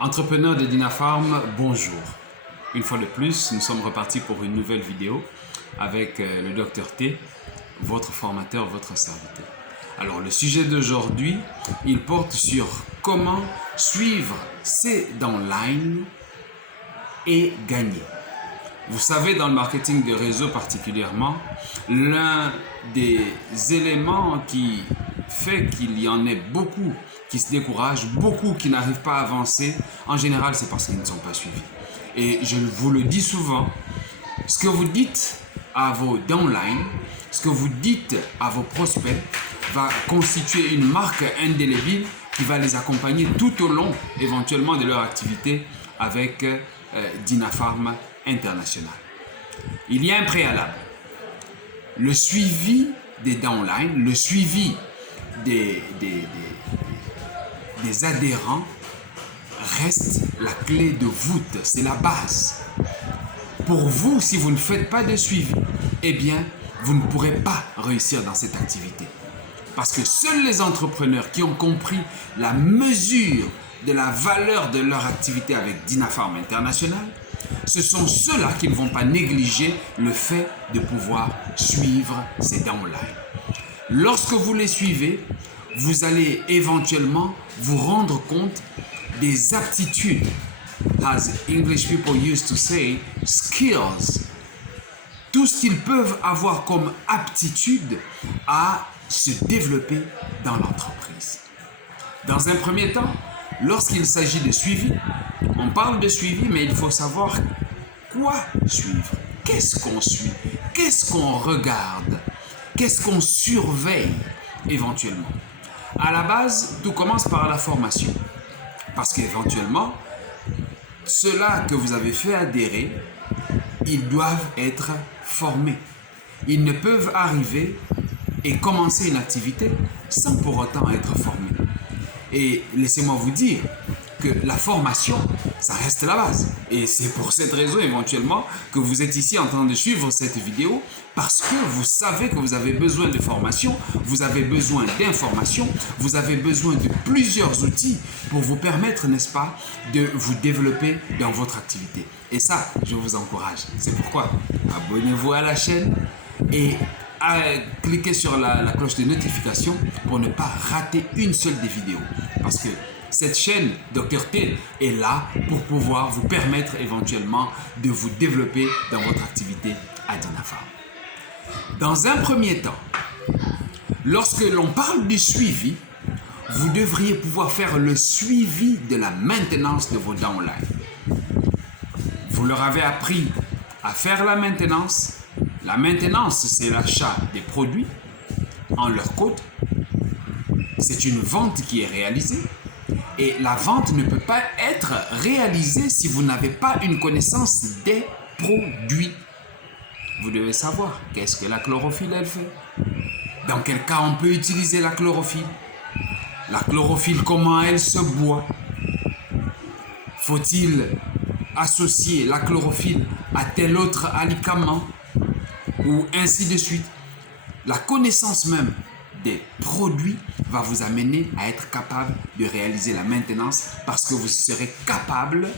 Entrepreneurs de Dinafarm, bonjour. Une fois de plus, nous sommes repartis pour une nouvelle vidéo avec le Dr T, votre formateur, votre serviteur. Alors le sujet d'aujourd'hui, il porte sur comment suivre ses downlines et gagner. Vous savez, dans le marketing de réseau particulièrement, l'un des éléments qui fait qu'il y en ait beaucoup qui se découragent, beaucoup qui n'arrivent pas à avancer, en général, c'est parce qu'ils ne sont pas suivis. Et je vous le dis souvent, ce que vous dites à vos downlines, ce que vous dites à vos prospects, va constituer une marque indélébile qui va les accompagner tout au long, éventuellement, de leur activité avec Dinafarm International. Il y a un préalable. Le suivi des downlines, le suivi des adhérents reste la clé de voûte, c'est la base. Pour vous, si vous ne faites pas de suivi, eh bien, vous ne pourrez pas réussir dans cette activité. Parce que seuls les entrepreneurs qui ont compris la mesure de la valeur de leur activité avec Dinafarm International, ce sont ceux-là qui ne vont pas négliger le fait de pouvoir suivre ces downlines. Lorsque vous les suivez, vous allez éventuellement vous rendre compte des aptitudes, as English people used to say, skills, tout ce qu'ils peuvent avoir comme aptitude à se développer dans l'entreprise. Dans un premier temps, lorsqu'il s'agit de suivi, on parle de suivi, mais il faut savoir quoi suivre. Qu'est-ce qu'on suit? Qu'est-ce qu'on regarde? Qu'est-ce qu'on surveille éventuellement? À la base, tout commence par la formation. Parce qu'éventuellement, ceux-là que vous avez fait adhérer, ils doivent être formés. Ils ne peuvent arriver et commencer une activité sans pour autant être formés. Et laissez-moi vous dire que la formation, ça reste la base. Et c'est pour cette raison éventuellement que vous êtes ici en train de suivre cette vidéo, parce que vous savez que vous avez besoin de formation, vous avez besoin d'informations, vous avez besoin de plusieurs outils pour vous permettre, n'est-ce pas, de vous développer dans votre activité. Et ça, je vous encourage. C'est pourquoi abonnez-vous à la chaîne et cliquez sur la cloche de notification pour ne pas rater une seule des vidéos. Parce que cette chaîne Dr T est là pour pouvoir vous permettre éventuellement de vous développer dans votre activité à Dinafarm. Dans un premier temps, lorsque l'on parle du suivi, vous devriez pouvoir faire le suivi de la maintenance de vos downlines. Vous leur avez appris à faire la maintenance. La maintenance, c'est l'achat des produits en leur code. C'est une vente qui est réalisée. Et la vente ne peut pas être réalisée si vous n'avez pas une connaissance des produits. Vous devez savoir qu'est-ce que la chlorophylle elle fait. Dans quel cas on peut utiliser la chlorophylle. La chlorophylle, comment elle se boit. Faut-il associer la chlorophylle à tel autre alicament ou ainsi de suite. La connaissance même des produits va vous amener à être capable de réaliser la maintenance parce que vous serez capable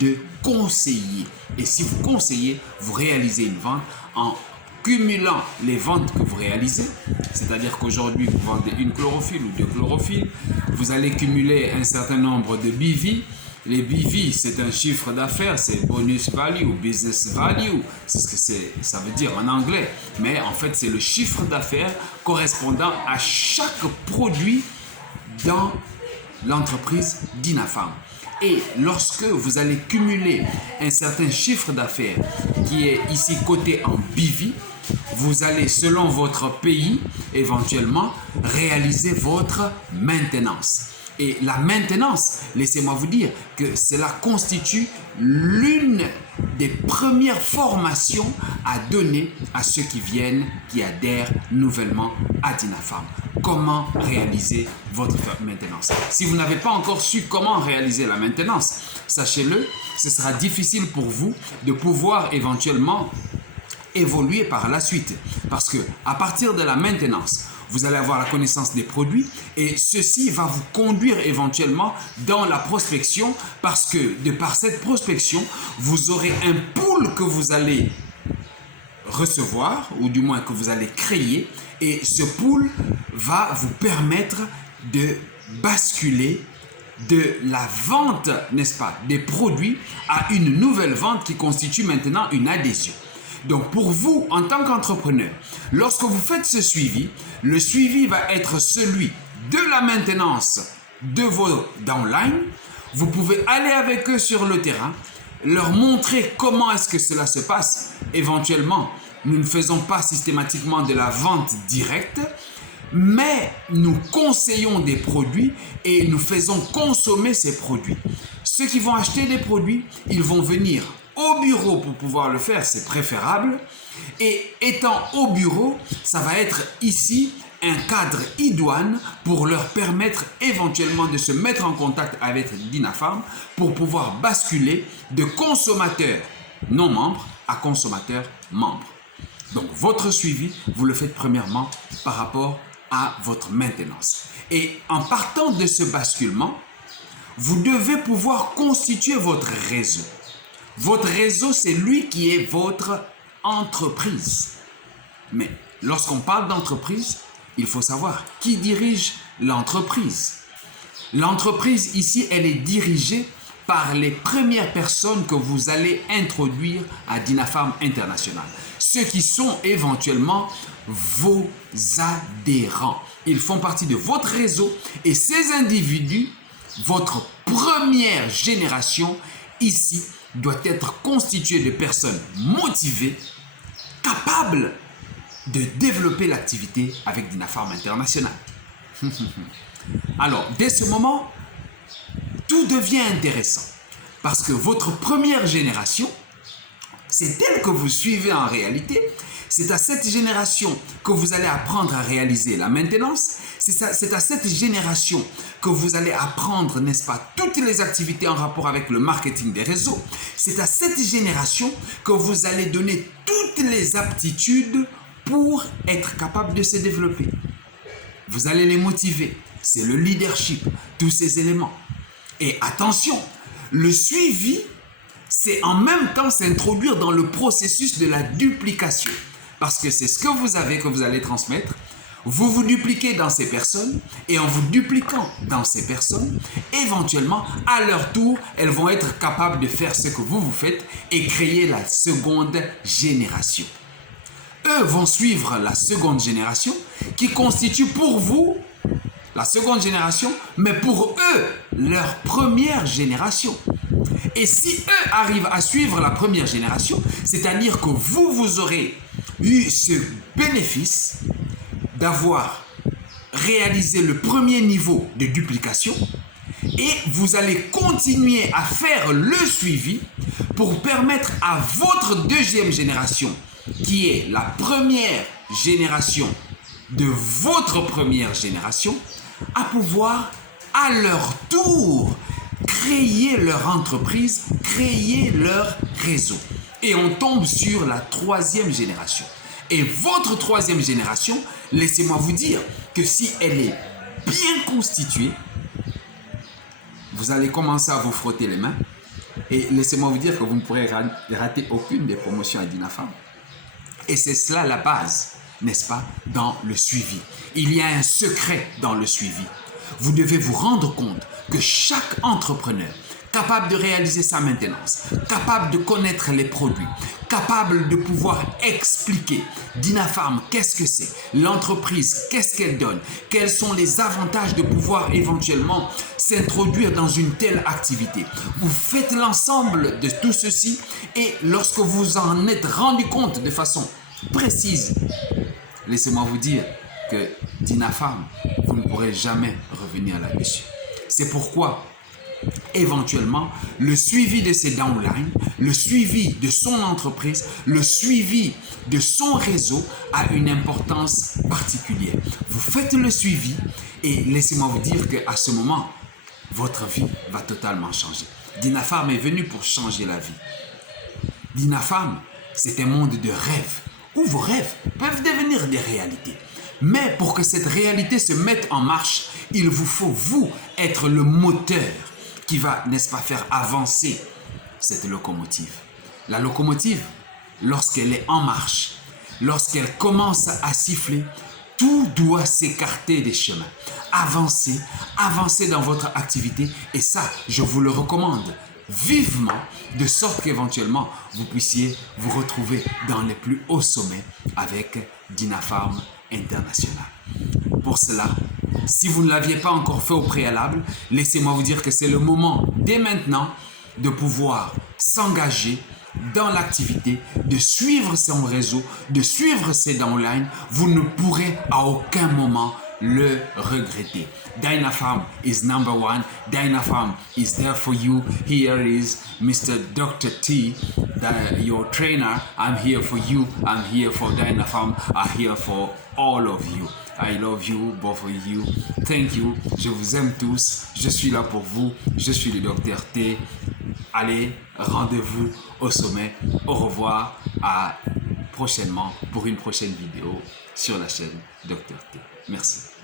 de conseiller. Et si vous conseillez, vous réalisez une vente en cumulant les ventes que vous réalisez, c'est-à-dire qu'aujourd'hui vous vendez une chlorophylle ou deux chlorophylles, vous allez cumuler un certain nombre de BV. Les BV, c'est un chiffre d'affaires, c'est bonus value ou business value, c'est ce que ça veut dire en anglais. Mais en fait, c'est le chiffre d'affaires correspondant à chaque produit dans l'entreprise Dinafarm. Et lorsque vous allez cumuler un certain chiffre d'affaires qui est ici coté en BV, vous allez, selon votre pays, éventuellement, réaliser votre maintenance. Et la maintenance, laissez-moi vous dire que cela constitue l'une des premières formations à donner à ceux qui viennent, qui adhèrent nouvellement à Dinafarm. Comment réaliser votre maintenance? Si vous n'avez pas encore su comment réaliser la maintenance, sachez-le, ce sera difficile pour vous de pouvoir éventuellement évoluer par la suite. Parce que à partir de la maintenance, vous allez avoir la connaissance des produits et ceci va vous conduire éventuellement dans la prospection parce que de par cette prospection, vous aurez un pool que vous allez recevoir ou du moins que vous allez créer et ce pool va vous permettre de basculer de la vente, n'est-ce pas, des produits à une nouvelle vente qui constitue maintenant une adhésion. Donc pour vous, en tant qu'entrepreneur, lorsque vous faites ce suivi, le suivi va être celui de la maintenance de vos downlines. Vous pouvez aller avec eux sur le terrain, leur montrer comment est-ce que cela se passe. Éventuellement, nous ne faisons pas systématiquement de la vente directe, mais nous conseillons des produits et nous faisons consommer ces produits. Ceux qui vont acheter des produits, ils vont venir au bureau pour pouvoir le faire, c'est préférable. Et étant au bureau, ça va être ici un cadre idoine pour leur permettre éventuellement de se mettre en contact avec Dinafarm pour pouvoir basculer de consommateurs non membres à consommateurs membres. Donc votre suivi, vous le faites premièrement par rapport à votre maintenance. Et en partant de ce basculement, vous devez pouvoir constituer votre réseau. Votre réseau, c'est lui qui est votre entreprise. Mais lorsqu'on parle d'entreprise, il faut savoir qui dirige l'entreprise. L'entreprise ici, elle est dirigée par les premières personnes que vous allez introduire à Dinafarm International. Ceux qui sont éventuellement vos adhérents. Ils font partie de votre réseau et ces individus, votre première génération ici, doit être constituée de personnes motivées, capables de développer l'activité avec Dinafarm International. Alors, dès ce moment, tout devient intéressant parce que votre première génération, c'est elle que vous suivez en réalité. C'est à cette génération que vous allez apprendre à réaliser la maintenance. C'est à cette génération que vous allez apprendre, n'est-ce pas, toutes les activités en rapport avec le marketing des réseaux. C'est à cette génération que vous allez donner toutes les aptitudes pour être capable de se développer. Vous allez les motiver. C'est le leadership, tous ces éléments. Et attention, le suivi, c'est en même temps s'introduire dans le processus de la duplication. Parce que c'est ce que vous avez que vous allez transmettre. Vous vous dupliquez dans ces personnes et en vous dupliquant dans ces personnes, éventuellement, à leur tour, elles vont être capables de faire ce que vous faites et créer la seconde génération. Eux vont suivre la seconde génération qui constitue pour vous la seconde génération, mais pour eux, leur première génération. Et si eux arrivent à suivre la première génération, c'est-à-dire que vous aurez eu ce bénéfice d'avoir réalisé le premier niveau de duplication et vous allez continuer à faire le suivi pour permettre à votre deuxième génération, qui est la première génération de votre première génération, à pouvoir à leur tour créer leur entreprise, créer leur réseau. Et on tombe sur la troisième génération. Et votre troisième génération, laissez-moi vous dire que si elle est bien constituée, vous allez commencer à vous frotter les mains. Et laissez-moi vous dire que vous ne pourrez rater aucune des promotions à Dinafarm. Et c'est cela la base, n'est-ce pas, dans le suivi. Il y a un secret dans le suivi. Vous devez vous rendre compte que chaque entrepreneur capable de réaliser sa maintenance, capable de connaître les produits, capable de pouvoir expliquer Dinafarm, qu'est-ce que c'est, l'entreprise, qu'est-ce qu'elle donne, quels sont les avantages de pouvoir éventuellement s'introduire dans une telle activité. Vous faites l'ensemble de tout ceci et lorsque vous en êtes rendu compte de façon précise, laissez-moi vous dire que Dinafarm, vous ne pourrez jamais revenir là-dessus. C'est pourquoi éventuellement, le suivi de ses downlines, le suivi de son entreprise, le suivi de son réseau a une importance particulière. Vous faites le suivi et laissez-moi vous dire qu'à ce moment, votre vie va totalement changer. Dinafarm est venu pour changer la vie. Dinafarm, c'est un monde de rêves où vos rêves peuvent devenir des réalités. Mais pour que cette réalité se mette en marche, il vous faut, vous, être le moteur qui va, n'est-ce pas, faire avancer cette locomotive. La locomotive, lorsqu'elle est en marche, lorsqu'elle commence à siffler, tout doit s'écarter des chemins. Avancez, avancez dans votre activité et ça, je vous le recommande vivement, de sorte qu'éventuellement, vous puissiez vous retrouver dans les plus hauts sommets avec Dynapharm International. Pour cela, si vous ne l'aviez pas encore fait au préalable, laissez-moi vous dire que c'est le moment, dès maintenant, de pouvoir s'engager dans l'activité, de suivre son réseau, de suivre ses downlines. Vous ne pourrez à aucun moment le regretter. Dynapharm is number one. Dynapharm is there for you. Here is Mr. Dr. T, your trainer. I'm here for you. I'm here for Dynapharm. I'm here for all of you. I love you, both of you. Thank you. Je vous aime tous. Je suis là pour vous. Je suis le Dr. T. Allez, rendez-vous au sommet. Au revoir. À prochainement pour une prochaine vidéo sur la chaîne Dr. T. Merci.